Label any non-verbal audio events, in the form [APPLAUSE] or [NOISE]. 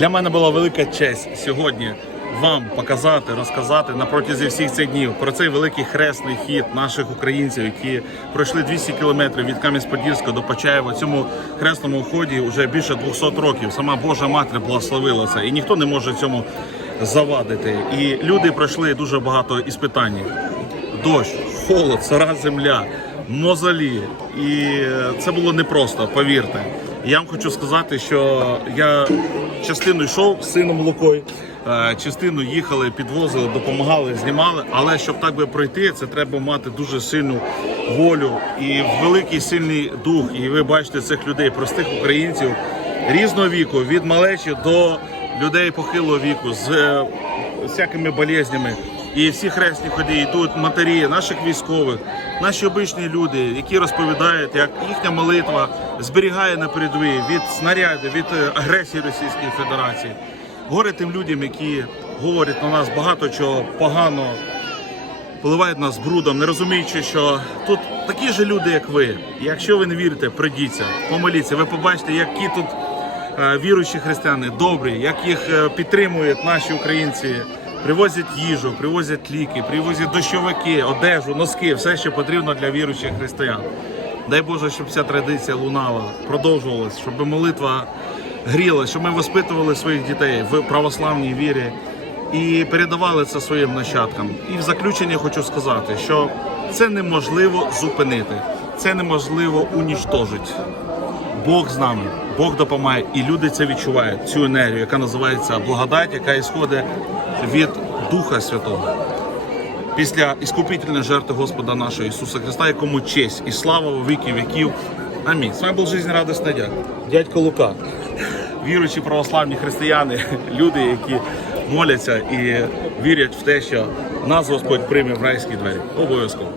Для мене була велика честь сьогодні вам показати, розказати на протязі всіх цих днів про цей великий хресний хід наших українців, які пройшли 200 кілометрів від Кам'янець-Подільська до Почаєва. Цьому хресному ході вже більше 200 років. Сама Божа Матір благословила це, і ніхто не може цьому завадити. І люди пройшли дуже багато іспитань. Дощ, холод, сира земля, мозолі. І це було непросто, повірте. Я вам хочу сказати, що я частину йшов з сином Лукою, е, частину їхали, підвозили, допомагали, знімали. Але щоб так би пройти, це треба мати дуже сильну волю і великий сильний дух. І ви бачите цих людей, простих українців різного віку, від малечі до людей похилого віку, з е, всякими болезнями. І всі хресні ході йдуть матері наших військових, наші обичні люди, які розповідають, як їхня молитва зберігає на передовій від снарядів, від е, агресії Російської Федерації. Горе тим людям, які говорять на нас багато чого погано, поливають нас брудом, не розуміючи, що тут такі ж люди, як ви. Якщо ви не вірите, прийдіться, помоліться. Ви побачите, які тут е, віруючі християни добрі, як їх е, підтримують наші українці. Привозять їжу, привозять ліки, привозять дощовики, одежу, носки, все, що потрібно для віруючих християн. Дай Боже, щоб ця традиція лунала, продовжувалась, щоб молитва гріла, щоб ми воспитували своїх дітей в православній вірі і передавали це своїм нащадкам. І в заключення хочу сказати, що це неможливо зупинити, це неможливо уніштожити. Бог з нами, Бог допомагає, і люди це відчувають, цю енергію, яка називається благодать, яка ісходить від Духа Святого. Після іскупительної жертви Господа нашого Ісуса Христа, якому честь і слава у віки віків. Амінь. З вами був жизнь радісний дядь. Дядько Лука. Віруючі православні християни, [LAUGHS] люди, які моляться і вірять в те, що нас Господь прийме в райські двері. Обов'язково.